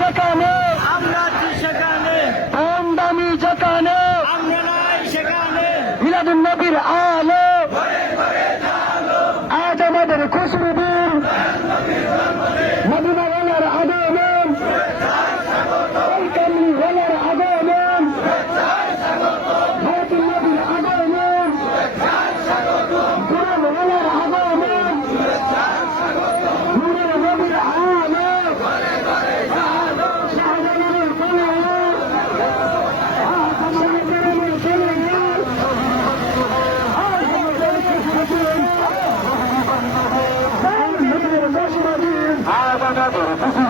যেখানে আমরা সেখানে। কম দামি যেখানে। আমরা নাই সেখানে। মিলাদুন নবীর আলো। আজ আমাদের খুশরু edificio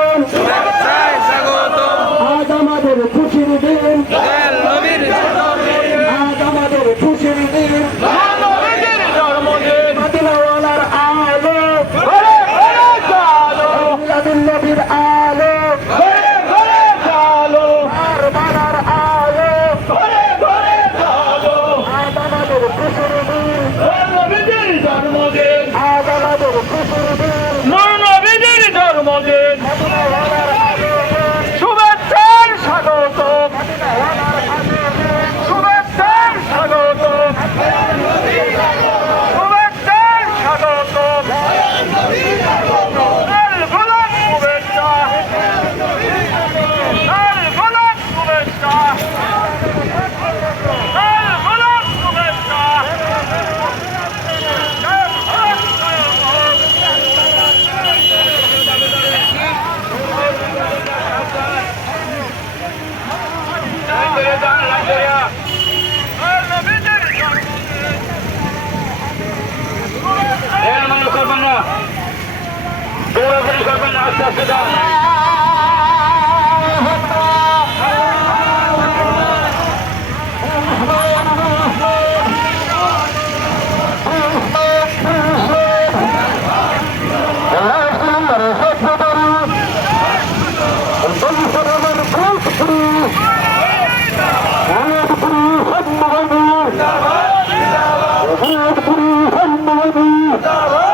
করবেন না দৌড়াদৌড়ি করবেন না আস্তে আস্তে যান Caralho!